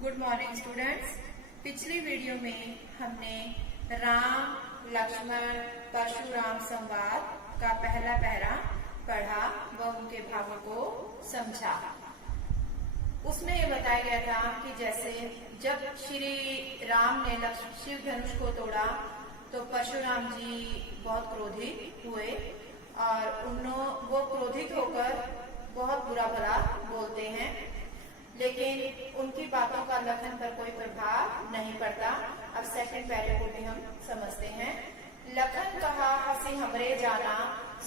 Good morning students. पिछली video में हमने राम लक्ष्मण परशुराम संवाद का पहला पैरा पढ़ा व उनके भावों को समझा। उसमें ये बताया गया था कि जैसे जब श्री राम ने शिव धनुष को तोड़ा तो परशुराम जी बहुत क्रोधित हुए और वो क्रोधित होकर बहुत बुरा भला बोलते हैं, लेकिन उनकी बातों का लखन पर कोई प्रभाव नहीं पड़ता। अब सेकंड पैरे को भी हम समझते हैं। लखन कहा हंसी हमरे जाना,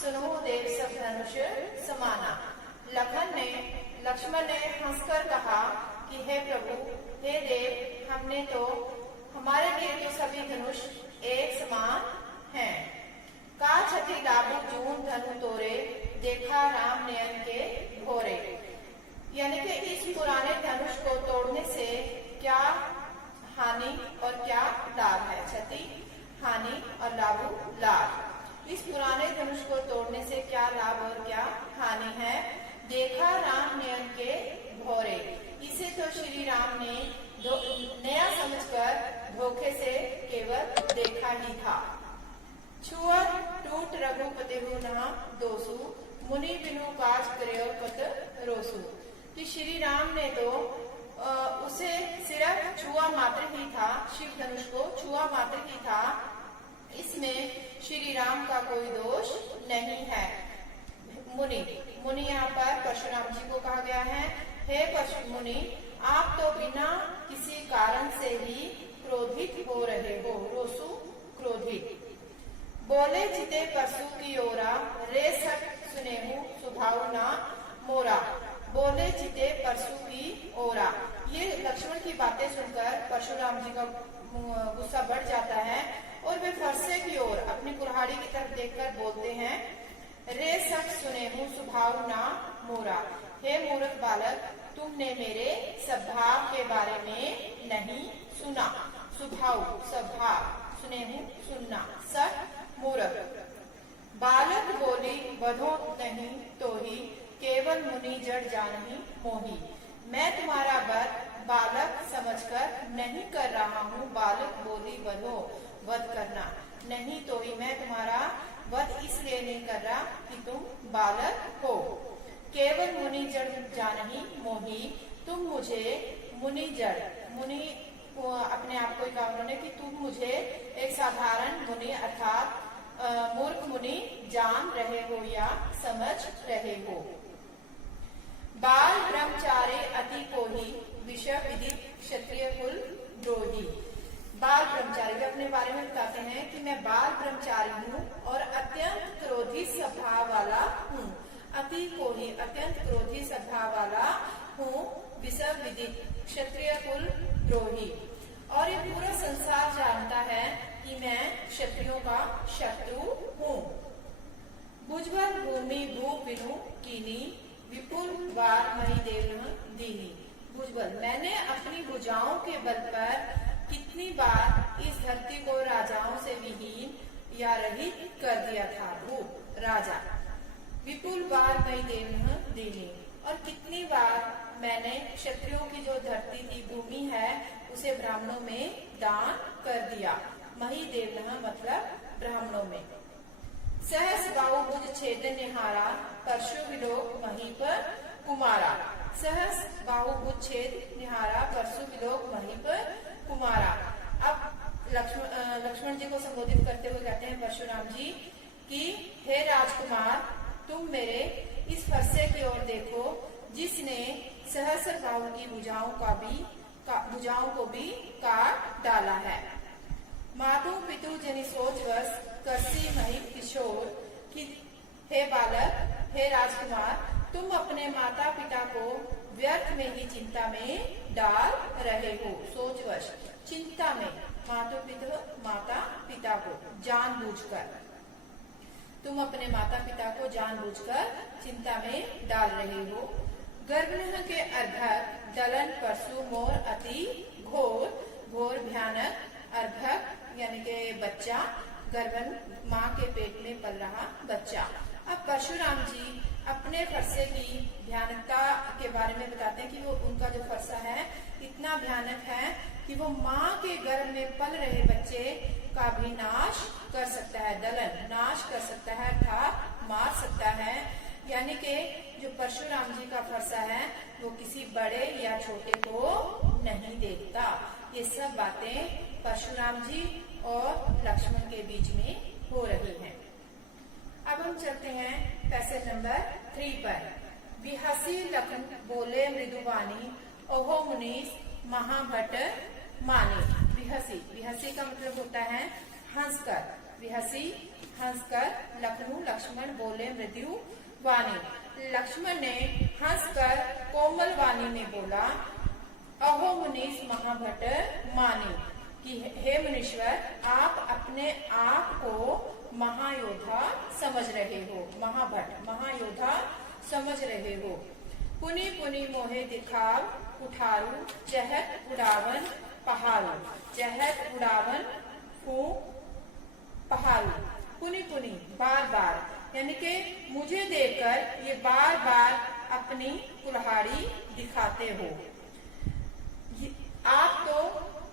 सुनो देव सब धनुष समाना। लक्ष्मण ने हंसकर कहा कि हे प्रभु, हे देव, हमने तो हमारे लिए तो सभी धनुष एक समान हैं। का छठी लाबू जून धनु तोरे, देखा राम नयन के भोरे। यानी कि इस पुराने धनुष को तोड़ने से क्या हानि और क्या लाभ है। क्षति हानि और लाभ लाभ। इस पुराने धनुष को तोड़ने से क्या लाभ और क्या हानि है। देखा राम नयन के भोरे। इसे तो श्री राम ने नया समझकर धोखे से केवल देखा ही था। छुअर टूट रघुपति दोसु, मुनि बिनु काज करे पत रोसु। कि श्री राम ने तो उसे सिर्फ छुआ मात्र ही था, शिव धनुष को छुआ मात्र ही था, इसमें श्री राम का कोई दोष नहीं है। मुनि यहाँ पर परशुराम जी को कहा गया है। हे परशु मुनि, आप तो बिना किसी कारण से ही क्रोधित हो रहे हो। रोसु क्रोधित। बोले चिते परसु की ओरा, रे सट सुनेहु सुभाव ना मोरा। बोले चिते परसु की ओरा। ये लक्ष्मण की बातें सुनकर परशुराम जी का गुस्सा बढ़ जाता है और वे फरसे की ओर अपनी कुल्हाड़ी की तरफ देखकर बोलते हैं, रे सब सुने हूँ सुभाव ना मोरा। हे मूर्ख बालक, तुमने मेरे स्वभाव के बारे में नहीं सुना। स्वभाव स्वभाव, सुने हूँ सुनना, सत मूर्ख। बालक बोली बधो नहीं तो ही, केवल मुनि जड़ जानही मोही। मैं तुम्हारा वध बालक समझकर नहीं कर रहा हूँ। बालक बोली वधो, वध करना, नहीं तो ही मैं तुम्हारा वध इसलिए नहीं कर रहा कि तुम बालक हो। केवल मुनि जड़ जानही मोही। तुम मुझे मुनि जड़, मुनि अपने आप को कहा उन्होंने कि तुम मुझे एक साधारण मुनि अर्थात मूर्ख मुनि जान रहे हो या समझ रहे हो। बाल ब्रह्मचारी अति कोही, विषय विदित क्षत्रिय कुल द्रोही। बाल ब्रह्मचारी वे अपने बारे में बताते हैं कि मैं बाल ब्रह्मचारी हूँ और अत्यंत क्रोधी स्वभाव वाला हूँ। अति कोही, अत्यंत क्रोधी स्वभाव वाला हूँ। विषय विदित क्षत्रिय कुल द्रोही। और ये पूरा संसार जानता है कि मैं क्षत्रियों का शत्रु हूँ। भुजबल भूमि भू बिनु कीनी, विपुल बार मही देव दीनी। भुजबल, मैंने अपनी भुजाओं के बल पर कितनी बार इस धरती को राजाओं से विहीन या रहित कर दिया था। भूप राजा। विपुल बार मही देव दीनी, और कितनी बार मैंने क्षत्रियों की जो धरती थी, भूमि है, उसे ब्राह्मणों में दान कर दिया। मही देव मतलब ब्राह्मणों में। सहस बाहु भुज छेद निहारा, परशु विलोक महीप कुमारा। सहस बाहु भुज छेद निहारा, परशु विलोक महीप कुमारा। अब लक्ष्मण जी को संबोधित करते हुए कहते हैं परशुराम जी कि हे राजकुमार, तुम मेरे इस फरसे की ओर देखो जिसने सहस्र बाहु की भुजाओं को भी काट डाला है। मातु पितु जनि सोच वस, करसी मही किशोर। कि हे बालक, हे राजकुमार, तुम अपने माता पिता को व्यर्थ में ही चिंता में डाल रहे हो। सोचवश, चिंता में। मातु पितु, माता पिता को जानबूझकर, तुम अपने माता पिता को जानबूझकर चिंता में डाल रहे हो। गर्भनह के अर्भक, दलन परसु मोर अति घोर। घोर भयानक, अर्भक यानी के बच्चा, गर्भन माँ के पेट में पल रहा बच्चा। अब परशुराम जी अपने फरसे की भयानकता के बारे में बताते हैं कि वो उनका जो फरसा है इतना भयानक है कि वो माँ के गर्भ में पल रहे बच्चे का भी नाश कर सकता है, दलन नाश कर सकता है अर्थात मार सकता है। यानी कि जो परशुराम जी का फरसा है वो किसी बड़े या छोटे को नहीं देखता। ये सब बातें परशुराम जी और लक्ष्मण के बीच में हो रही हैं। अब हम चलते हैं पैसेज नंबर 3 पर। विहसी लखन बोले मृदुवानी, ओहो मुनीस महाभट माने। विहसी, विहसी का मतलब होता है हंसकर। विहसी हंसकर, लखनऊ लक्ष्मण बोले मृदु वाणी। लक्ष्मण ने हंसकर कोमल वाणी में बोला, अहो मुनीस महाभट माने, कि हे मुनीश्वर आप अपने आप को महायोद्धा समझ रहे हो। महाभट, महायोद्धा समझ रहे हो। पुनि पुनि मोहे दिखाव उठारू, चहत उड़ावन पहाड़ू। चहत उड़ावन फू पहाड़ू। पुनि पुनि बार बार, यानी कि मुझे देखकर ये बार बार अपनी कुल्हाड़ी दिखाते हो। आप तो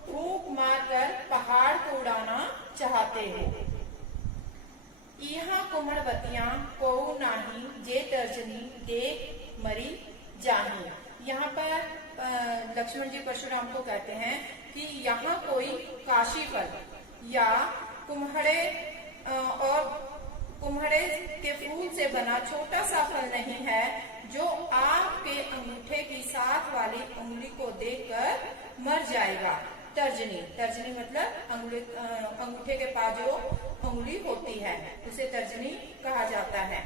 फूंक मारकर पहाड़ को उड़ाना चाहते हो। यहाँ कुमड़वतियां को नाही, जे तर्जनी देख मरी जाही। यहाँ पर लक्ष्मण जी परशुराम को कहते हैं कि यहाँ कोई काशी फल या कुम्हड़े और कुम्हड़े के फूल से बना छोटा सा फल नहीं है जो आपके अंगूठे की साथ वाली उंगली को देखकर मर जाएगा। तर्जनी, तर्जनी मतलब अंगूठे के पास जो उंगली होती है उसे तर्जनी कहा जाता है।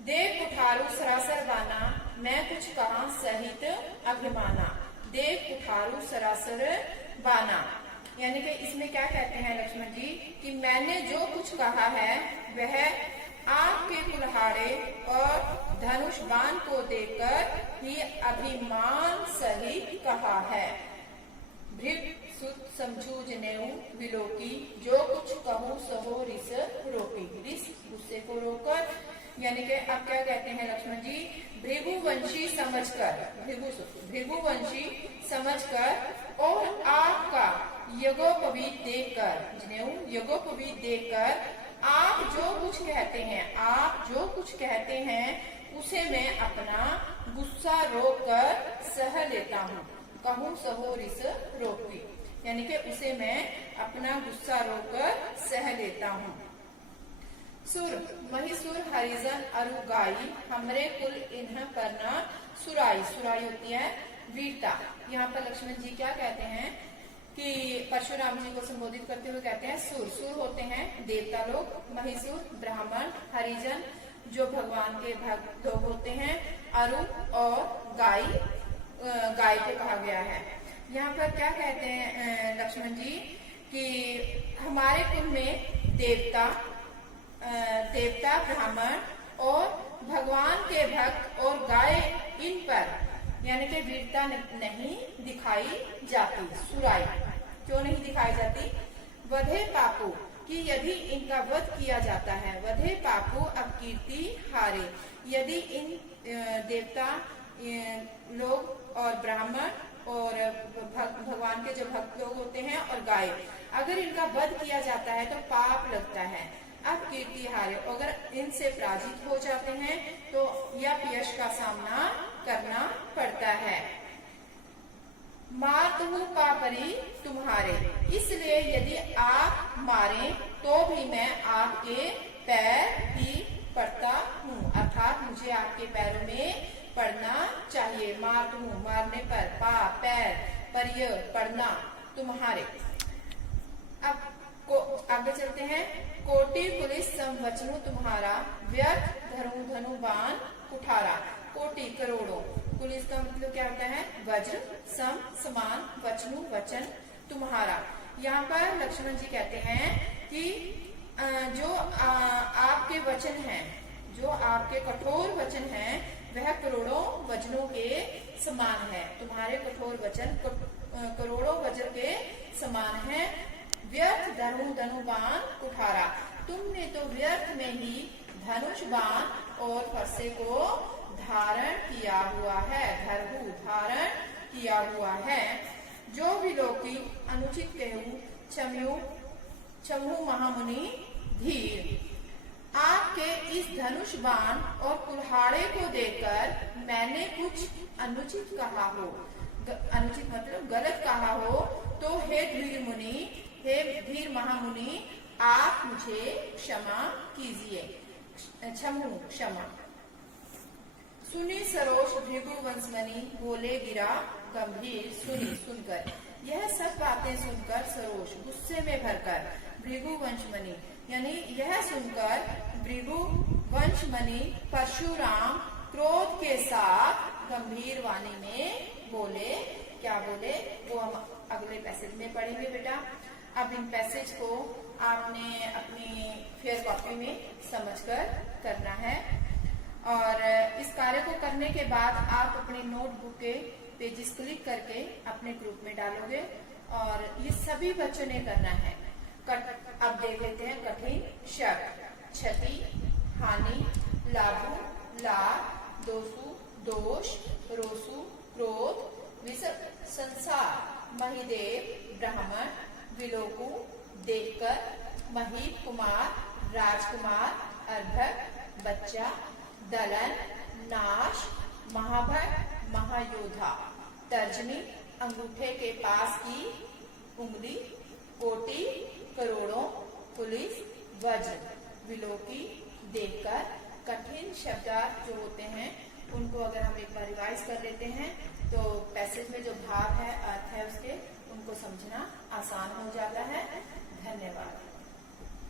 देख उठारू सरासर बाना, मैं कुछ कहा सहित अभिमाना। देख उठारू सरासर बाना, यानी कि इसमें क्या कहते हैं लक्ष्मण जी कि मैंने जो कुछ कहा है वह आपके कुल्हाड़े और धनुष बाण को देखकर ही अभिमान सहित कहा है। भृग सुत समझू जनेऊ विलोकी, जो कुछ कहूँ सहो रिस रोकी। रिस गुस्से को रोककर, यानी कि अब क्या कहते हैं लक्ष्मण जी, भृगुवंशी समझकर, भृगुवंशी समझकर और आपका यज्ञोपवीत देखकर, जनेऊ यज्ञोपवीत देखकर आप जो कुछ कहते हैं, आप जो कुछ कहते हैं उसे मैं अपना गुस्सा रोककर सह लेता हूँ। कहूँ सहो रिस रोकी, यानी कि उसे मैं अपना गुस्सा रोककर सह लेता हूँ। सुर महिसुर हरिजन अरु गाई, हमरे कुल इन्ह करना सुराई। सुराई होती है वीरता। यहाँ पर लक्ष्मण जी क्या कहते हैं कि परशुराम जी को संबोधित करते हुए कहते हैं सुर। सुर होते हैं देवता लोग, महिसुर ब्राह्मण, हरिजन जो भगवान के भक्त लोग होते हैं, अरु और गाय, गाय को कहा गया है। यहाँ पर क्या कहते हैं लक्ष्मण जी कि हमारे कुल में देवता, देवता ब्राह्मण और भगवान के भक्त और गाय, इन पर यानी कि वीरता नहीं दिखाई जाती। सुराई क्यों नहीं दिखाई जाती? वधे पापू, कि यदि इनका वध किया जाता है, वधे पापू अब कीर्ति हारे। यदि इन देवता लोग और ब्राह्मण और भगवान के जो भक्त लोग होते हैं और गाय, अगर इनका वध किया जाता है तो पाप लगता है। अब कीर्ति हारे, अगर इनसे पराजित हो जाते हैं तो यश का सामना करना पड़ता है। मार तुम पापरी तुम्हारे, इसलिए यदि आप मारें तो भी मैं आपके पैर ही पड़ता हूँ, अर्थात मुझे आपके पैरों में पड़ना चाहिए। मार तुम, मारने पर, पा पैर, पर पड़ना, तुम्हारे। अब आगे चलते हैं। कोटि पुलिस संवचनु तुम्हारा, व्यर्थ धनु धनु बाण कुठारा। कोटि करोड़ों, पुलिस का मतलब क्या होता है? वज्र, सम समान, वचनु वचन, तुम्हारा। यहाँ पर लक्ष्मण जी कहते हैं कि जो आपके वचन हैं, जो आपके कठोर वचन हैं, वह करोड़ों वजनों के समान है। तुम्हारे कठोर वचन करोड़ों वज्र के समान है। व्यर्थ धनु धनु बाण कुठारा, तुमने तो व्यर्थ में ही धनुष बाण और फरसे को धारण किया हुआ है, धरहु धारण किया हुआ है। जो विलोकी अनुचित कहूँ चमू महामुनि धीर। आपके इस धनुष बाण और कुल्हाड़े को देखकर मैंने कुछ अनुचित कहा हो, अनुचित मतलब गलत कहा हो, तो हे धीर मुनि, हे धीर महामुनि, आप मुझे क्षमा कीजिए, क्षमा। सुनी सरोष भृगुवंशमणि बोले गिरा गंभीर। सुनकर यह सब बातें सुनकर सरोष गुस्से में भरकर भृगुवंशमणि यानी यह सुनकर भृगुवंशमणि परशुराम क्रोध के साथ गंभीर वाणी में बोले। क्या बोले वो हम अगले पैसेज में पढ़ेंगे बेटा। अब इन पैसेज को आपने अपनी फेयर कॉपी में समझकर करना है और इस कार्य को करने के बाद आप अपने नोटबुक के पेजेस क्लिक करके अपने ग्रुप में डालोगे और ये सभी बच्चों ने करना है। अब देख लेते हैं कठिन शब्द। क्षति, हानि, लाभु, लाभ, दोषु, दोष, रोसु, क्रोध, संसार, महिदेव, ब्राह्मण, विलोकु, देखकर, महीप कुमार, राजकुमार, अर्भक, बच्चा, दलन, नाश, महाभट, महायोधा, तर्जनी, अंगूठे के पास की उंगली, कोटि, करोड़ों, पुलिस, वज्र, विलोकी, देखकर। कठिन शब्दार्थ जो होते हैं उनको अगर हम एक बार रिवाइज कर लेते हैं तो पैसेज में जो भाव है, अर्थ है उसके, उनको समझना आसान हो जाता है। धन्यवाद।